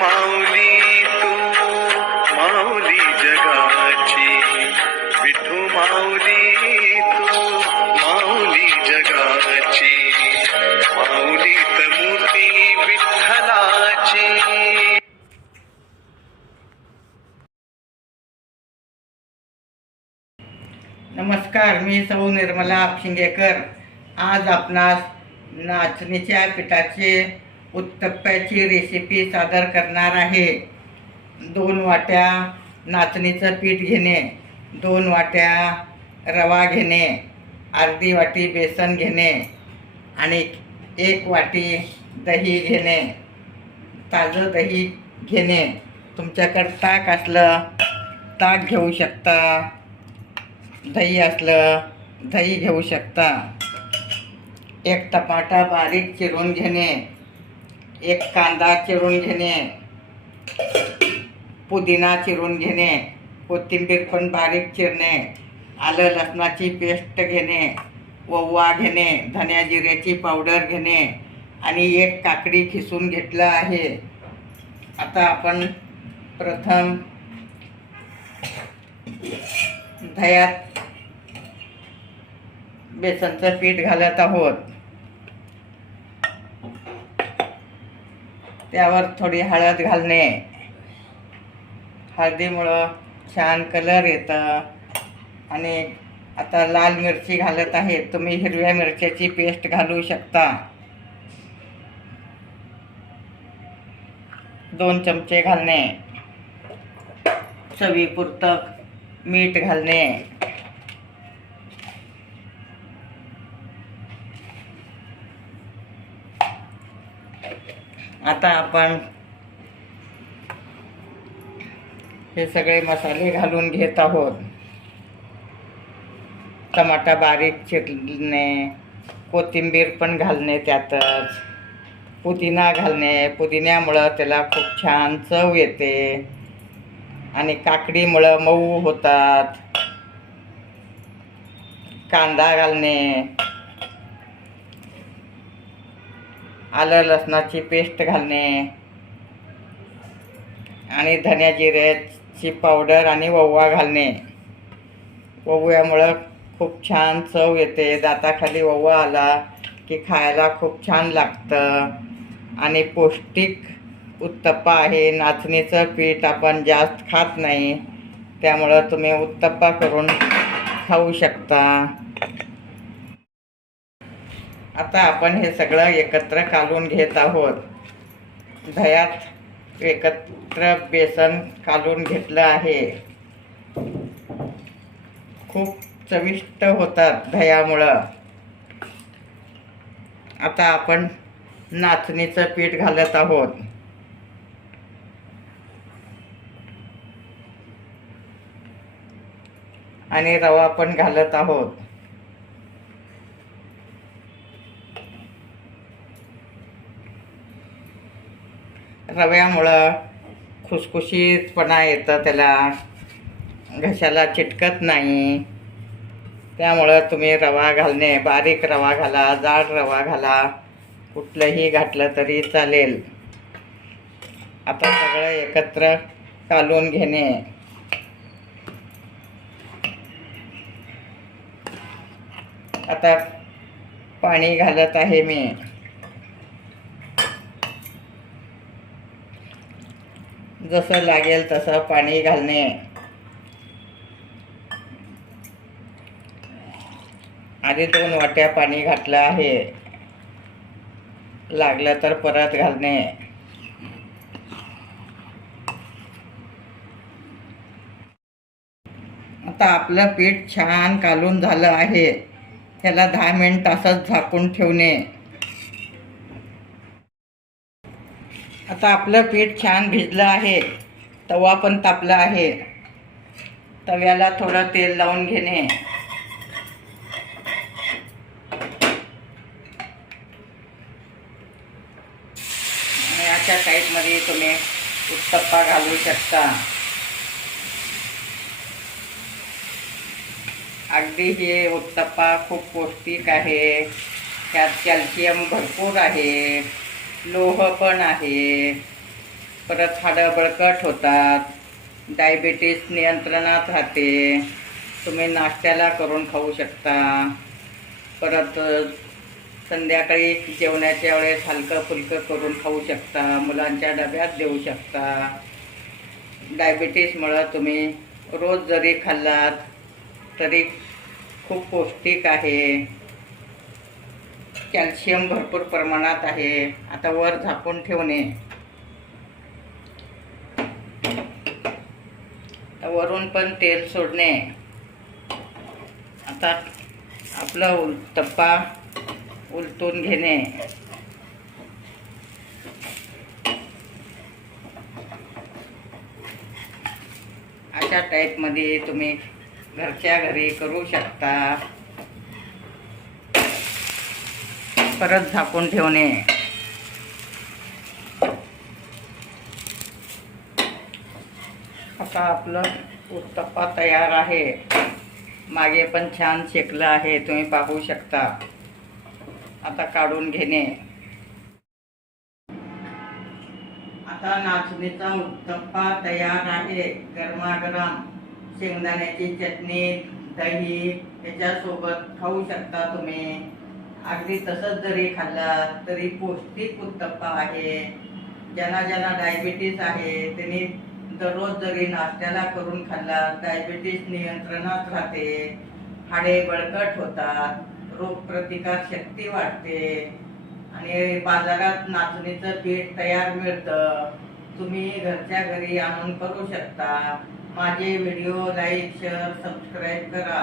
माऊली तू माऊली जगाची, विठू माऊली तू माऊली जगाची, माऊलीत मूर्ती विठ्ठलाची. नमस्कार, मी सौ निर्मला आपशिंगेकर. आज आपणास नाचणीच्या पिठाचे उत्तप्प्याची रेसिपी सादर करणार आहे. 2 वाट्या नाचणीचं पीठ घेणे, 2 वाट्या रवा घेणे, अर्धी वाटी बेसन घेणे आणि 1 वाटी दही घेणे, ताजं दही घेणे. तुमच्याकडं ताक असलं ताक घेऊ शकता, दही असलं दही घेऊ शकता. 1 टमाटा बारीक चिरून घेणे, 1 कांदा चिरून घेणे, पुदिना चिरून घेणे, कोथिंबीर पण बारीक चिरणे, आलं लसणाची पेस्ट घेणे, ओवा घेणे, धन्या जिऱ्याची पावडर घेणे आणि 1 काकडी खिसून घेतलं आहे. आता आपण प्रथम दह्यात बेसनचं पीठ घालत आहोत. त्यावर थोडी हळद घालणे. हळदीमुळं छान कलर येतं. आणि आता लाल मिरची घालत आहे. तुम्ही हिरव्या मिरच्याची पेस्ट घालू शकता. 2 चमचे घालणे. चवीपुरतं मीठ घालणे. आता आपण हे सगळे मसाले घालून घेत आहोत. टमाटा बारीक चिरणे, कोथिंबीर पण घालणे, त्यातच पुदिना घालणे. पुदिन्यामुळं त्याला खूप छान चव येते आणि काकडीमुळं मऊ होतात. कांदा घालणे, आलं लसणाची पेस्ट घालणे आणि धन्या जिऱ्याची पावडर आणि ओवा घालणे. ओव्यामुळं खूप छान चव येते. दाताखाली ओवा आला की खायला खूप छान लागतं आणि पौष्टिक उत्तप्पा आहे. नाचणीचं पीठ आपण जास्त खात नाही, त्यामुळं तुम्ही उत्तप्पा करून खाऊ शकता. आता आपण हे सगळं एकत्र कालवून घेत आहोत. दह्यात एकत्र बेसन कालवून घेतलं आहे. खूप चविष्ट होतात दह्यामुळं. आता आपण नाचणीचं पीठ घालत आहोत. आणि रवा पण घालत आहोत. रव्यामुळं खुसखुशीतपणा येतं, त्याला घशाला चिटकत नाही. त्यामुळं तुम्ही रवा घालणे, बारीक रवा घाला, जाड रवा घाला, कुठलंही घातलं तरी चालेल. आता सगळं एकत्र कालवून घेणे. आता पाणी घालत आहे मी. जसं लागेल तसं पाणी घालणे. आधी 2 वाट्या पाणी घातलं आहे. लागलं तर परत घालणे. आता आपलं पीठ छान कालवून झालं आहे. त्याला 10 मिनिट असंच झाकून ठेवणे. आता आपलं पीठ छान भिजलं आहे. तवा पण तापला आहे. तव्याला थोडं तेल लावून घेणे. आणि अशा टाईपमध्ये तुम्ही उत्तप्पा घालू शकता. अगदी हे उत्तप्पा खूप पौष्टिक आहे. त्यात कॅल्शियम भरपूर आहे, लोह पण आहे. परत हाडं बळकट होतात, डायबिटीस नियंत्रणात राहते. तुम्ही नाश्त्याला करून खाऊ शकता. परत संध्याकाळी जेवणाच्या वेळेस हलकं फुलकं करून खाऊ शकता. मुलांच्या डब्यात देऊ शकता. डायबिटीसमुळं तुम्ही रोज जरी खाल्लात तरी खूप पौष्टिक आहे. कॅल्शियम भरपूर प्रमाणात आहे. आता वर झाकून ठेवणे. वरून पण तेल सोडणे. आता आपला उत्तप्पा उलटून घेणे. अशा टाईपमध्ये तुम्ही घरच्या घरी करू शकता. परत झाकून ठेवणे. आता आपलं उत्तप्पा तयार आहे. मागे पण छान शेकलं आहे, तुम्ही पाहू शकता. आता काढून घेणे. आता नाचणीचा उत्तप्पा तयार आहे. गरमागरम शेंगदाण्याची चटणी, दही याच्यासोबत खाऊ शकता तुम्ही. अगदी तसंच जरी खाल्ला तरी पौष्टिक उत्तप्पा आहे. ज्यांना डायबिटीस आहे त्यांनी दररोज जरी नाश्त्याला करून खाल्ला, डायबिटीस नियंत्रणात राहते. हाडे बळकट होतात, रोगप्रतिकार शक्ती वाढते आणि बाजारात नाचणीचं पीठ तयार मिळतं. तुम्ही घरच्या घरी आणून करू शकता. माझे व्हिडिओ लाईक, शेअर, सबस्क्राईब करा.